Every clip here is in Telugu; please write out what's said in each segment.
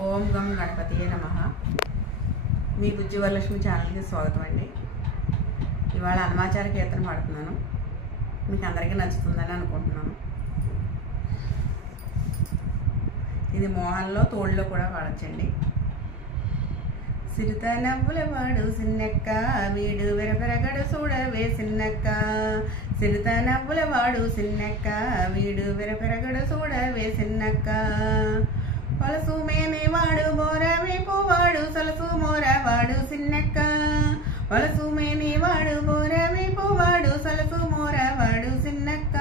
ఓం గం గణపతియే నమః. మీ బుజ్జివరలక్ష్మి ఛానల్కి స్వాగతం అండి. ఇవాళ హనుమాచార కీర్తన పాడుతున్నాను. మీకు అందరికీ నచ్చుతుందని అనుకుంటున్నాను. ఇది మోహన్లో తోడులో కూడా పాడొచ్చండి. సిరిత నవ్వుల వాడు సిన్నెక్క వీడు వెరపెరగడు చూడవే సిన్నెక్క. సిరిత నవ్వుల వాడు సిన్నెక్క వీడు వెరపెరగడు చూడవే సిన్నెక్క. వలసు మేనేవాడు బోరవేపు వాడు సలసు మోరవాడు సిన్నెక్క. వలసు మేనేవాడు బోరవేపు వాడు సలసు మోరవాడు సిన్నెక్క.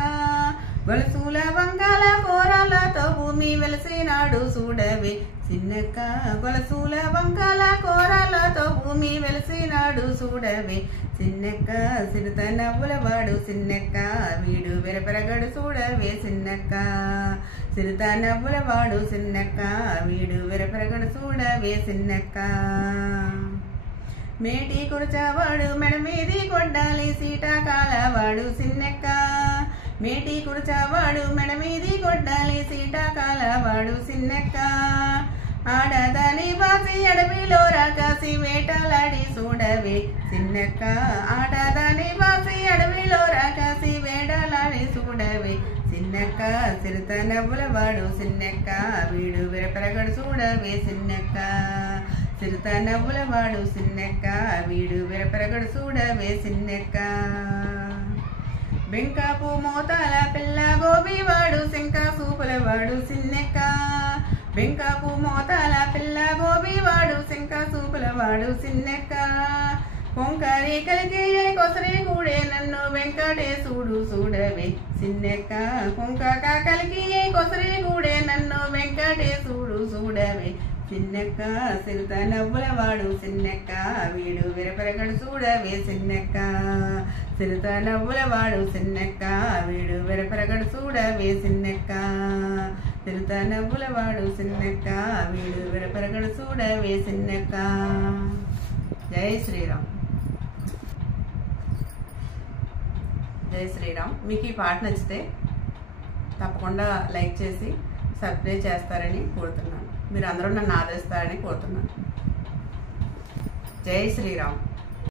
వలసుల వంకాల కోరాలతో భూమి వెలసినాడు చూడవే సిన్నెక్క. గొలసుల వంకాల కోరాలతో భూమి వెలసినాడు చూడవే సిన్నెక్క. సిరిత నవ్వుల వాడు సిన్నెక్క వీడు వెరపెరగడు చూడవే సిన్నెక్క. సిరిత నవ్వుల వాడు సిన్నెక్క వీడు వెరపెరగడు చూడవే సిన్నెక్క. మేటి కుర్చవాడు మెడ మీది కొడ్డాలి సీటాకాల వాడు సిన్నెక్క. మేటి కుర్చవాడు మెడ మీది కొడ్డాలి సీటాకాల వాడు సిన్నెక్క. ఆడదాని బాసి అడవిలో రాకాసి వేటలాడి చూడవే సిన్నెక్క. ఆడదాని బాసి అడవిలో రాకాసి వేటలాడి చూడవే సిన్నెక్క. సిరిత నవ్వుల వాడు సిన్నెక్క వీడు వెరపెరగడు చూడవే సిన్నెక్క. సిరిత నవ్వుల వాడు సిన్నెక్క వీడు వెరపెరగడు చూడవే సిన్నెక్క. బెంకాపు మోతాల పిల్ల గోబి వాడు శంకా సూపుల వాడు సిన్నెక్క. బెంకాపు మోతాల పిల్ల గోబి వాడు శంకా సూపుల వాడు సిన్నెక్క. కొంకరి కలికి కొసరి కూడే నన్ను వెంకటేశుడు చూడవే సిన్నెక్క. కొంక కలికి కొసరి కూడే నన్ను వెంకటేశుడు చూడవే సిన్నెక్క. సిరిత నవ్వుల వాడు సిన్నెక్క వీడు వెరపెరగడు చూడవే సిన్నెక్క. సిరిత నవ్వుల వాడు సిన్నెక్క వీడు వెరపెరగడు చూడవే సిన్నెక్క. సిరిత నవ్వుల వాడు సిన్నెక్క వీడు వెరపెరగడు చూడవే సిన్నెక్క. జై శ్రీరామ్. జై శ్రీరామ్. మీకు ఈ పాట నచ్చితే తప్పకుండా లైక్ చేసి సబ్స్క్రైబ్ చేస్తారని కోరుతున్నాను. మీరు అందరూ నన్ను ఆదరిస్తారని కోరుతున్నాను. జై శ్రీరామ్.